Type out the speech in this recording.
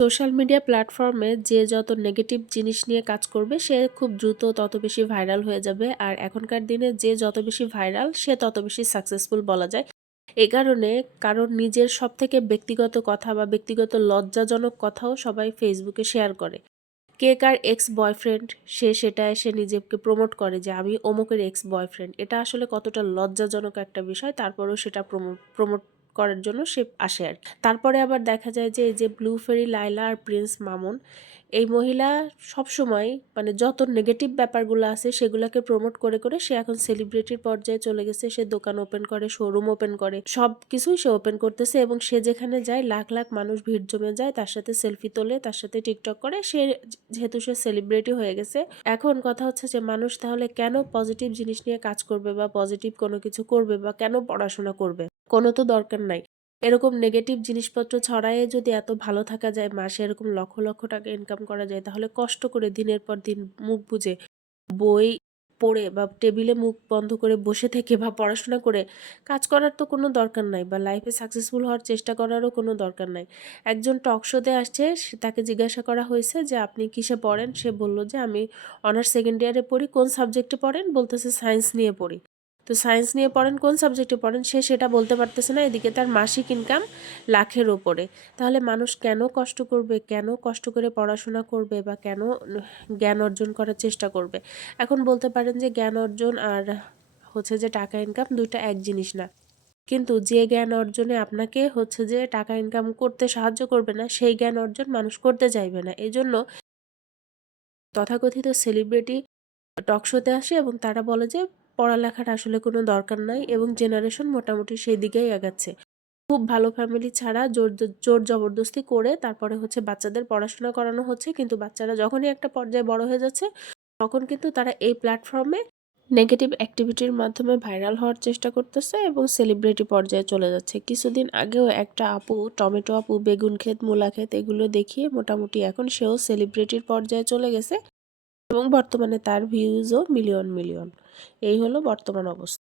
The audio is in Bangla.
সোশ্যাল মিডিয়া প্ল্যাটফর্মে যে যত নেগেটিভ জিনিস নিয়ে কাজ করবে সে খুব দ্রুত তত বেশি ভাইরাল হয়ে যাবে। আর এখনকার দিনে যে যত বেশি ভাইরাল সে তত বেশি সাকসেসফুল বলা যায়। এ কারণে কারণ নিজের সবথেকে ব্যক্তিগত কথা বা ব্যক্তিগত লজ্জাজনক কথাও সবাই ফেসবুকে শেয়ার করে। কে কার এক্স বয়ফ্রেন্ড সে সেটা এসে নিজেকে প্রমোট করে যে আমি অমুকের এক্স বয়ফ্রেন্ড। এটা আসলে কতটা লজ্জাজনক একটা বিষয়, তারপরেও সেটা প্রমোট করার জন্য সে আসে আর কি। তারপরে আবার দেখা যায় যে এই যে ব্লু ফেরি লায়লা আর প্রিন্স মামুন, এই মহিলা সবসময় মানে যত নেগেটিভ ব্যাপারগুলো আছে সেগুলোকে প্রমোট করে করে সে এখন সেলিব্রিটির পর্যায়ে চলে গেছে। সে দোকান ওপেন করে, শোরুম ওপেন করে, সব কিছুই সে ওপেন করতেছে এবং সে যেখানে যায় লাখ লাখ মানুষ ভিড় জমে যায়, তার সাথে সেলফি তোলে, তার সাথে টিকটক করে। সে যেহেতু সে সেলিব্রিটি হয়ে গেছে, এখন কথা হচ্ছে যে মানুষ তাহলে কেন পজিটিভ জিনিস নিয়ে কাজ করবে বা পজিটিভ কোনো কিছু করবে বা কেন পড়াশোনা করবে? কোনো তো দরকার নাই। এরকম নেগেটিভ জিনিসপত্র ছড়ায়ে যদি এত ভালো থাকা যায়, মাসে এরকম লক্ষ লক্ষ টাকা ইনকাম করা যায়, তাহলে কষ্ট করে দিনের পর দিন মুখ বুজে বই পড়ে বা টেবিলে মুখ বন্ধ করে বসে থেকে বা পড়াশোনা করে কাজ করার তো কোনো দরকার নাই, বা লাইফে সাকসেসফুল হওয়ার চেষ্টা করারও কোনো দরকার নাই। একজন টক শোতে আসছে, তাকে জিজ্ঞাসা করা হয়েছে যে আপনি কিসে পড়েন? সে বলল যে আমি অনার্স সেকেন্ড ইয়ারে পড়ি। কোন সাবজেক্টে পড়েন? বলতেছে সায়েন্স নিয়ে পড়ি। তো সায়েন্স নিয়ে পড়েন, কোন সাবজেক্টে পড়েন? সে সেটা বলতে পারতেছে না। এদিকে তার মাসিক ইনকাম লাখের ওপরে। তাহলে মানুষ কেন কষ্ট করবে? কেন কষ্ট করে পড়াশোনা করবে বা কেন জ্ঞান অর্জন করার চেষ্টা করবে? এখন বলতে পারেন যে জ্ঞান অর্জন আর হচ্ছে যে টাকা ইনকাম ২ টা এক জিনিস না। কিন্তু যে জ্ঞান অর্জনে আপনাকে হচ্ছে যে টাকা ইনকাম করতে সাহায্য করবে না, সেই জ্ঞান অর্জন মানুষ করতে চাইবে না। এজন্য তথাকথিত সেলিব্রিটি টক শোতে আসে এবং তারা বলে যে পড়ালেখার আসলে কোনো দরকার নাই এবং জেনারেশন মোটামুটি সেই দিকেই আগাচ্ছে। খুব ভালো ফ্যামিলি ছাড়া জোর জবরদস্তি করে তারপরে হচ্ছে বাচ্চাদের পড়াশোনা করানো হচ্ছে। কিন্তু বাচ্চারা যখনই একটা পর্যায়ে বড় হয়ে যাচ্ছে, তখন কিন্তু তারা এই প্ল্যাটফর্মে নেগেটিভ অ্যাক্টিভিটির মাধ্যমে ভাইরাল হওয়ার চেষ্টা করতেছে এবং সেলিব্রিটি পর্যায়ে চলে যাচ্ছে। কিছুদিন আগেও একটা আপু, টমেটো আপু, বেগুন ক্ষেত, মূলা ক্ষেত এগুলো দেখিয়ে মোটামুটি এখন সেও সেলিব্রিটির পর্যায়ে চলে গেছে এবং বর্তমানে তার ভিউজও মিলিয়ন মিলিয়ন। এই হলো বর্তমান অবস্থা।